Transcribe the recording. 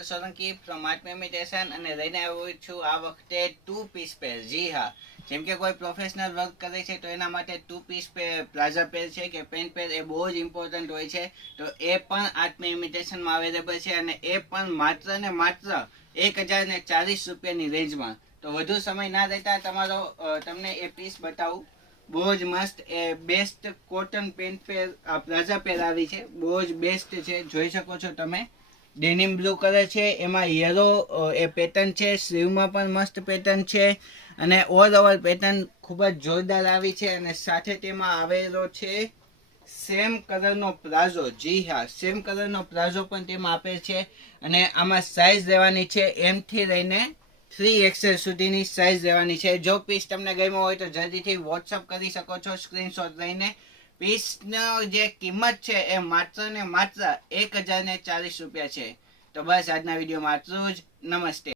Solanki from art imitation અને લઈને આવ્યો છું આ વખતે 2 પીસ પેર. જી હા, જેમ કે કોઈ પ્રોફેશનલ વર્ક કરે છે તો એના માટે 2 પીસ પ્લાઝા પેર છે કે પેન્ટ પેર એ બહુ જ ઇમ્પોર્ટન્ટ હોય છે. તો એ પણ આર્ટ ઇમિટેશનમાં અવેલેબલ છે અને એ પણ માત્ર ને માત્ર 1040 રૂપિયાની રેન્જમાં. તો વધુ સમય ના લેતા તમને એ પીસ બતાવું. બહુ જ મસ્ત એ best cotton pant pair palazzo pair આવી છે. બહુ જ બેસ્ટ છે, જોઈ શકો છો તમે. ડેનિમ બ્લુ કલર છે, એમાં યલો એ પેટર્ન છે. સ્લીવમાં પણ મસ્ત પેટર્ન છે અને ઓલ ઓવર પેટર્ન ખૂબ જ જોરદાર આવી છે. અને સાથે તેમાં આવેલો છે સેમ કલરનો પ્લાઝો. જી હા, સેમ કલરનો પ્લાઝો પણ તેમાં આપેલ છે. અને આમાં સાઇઝ લેવાની છે M થી લઈને 3XL સુધીની સાઇઝ લેવાની છે. જો પીસ તમને ગમ્યો હોય તો જલ્દીથી વોટ્સઅપ કરી શકો છો સ્ક્રીનશોટ લઈને. પીસનો જે કિંમત છે એ માત્ર ને માત્ર 1040 રૂપિયા છે. તો બસ આજના વિડીયોમાં આટલું જ. નમસ્તે.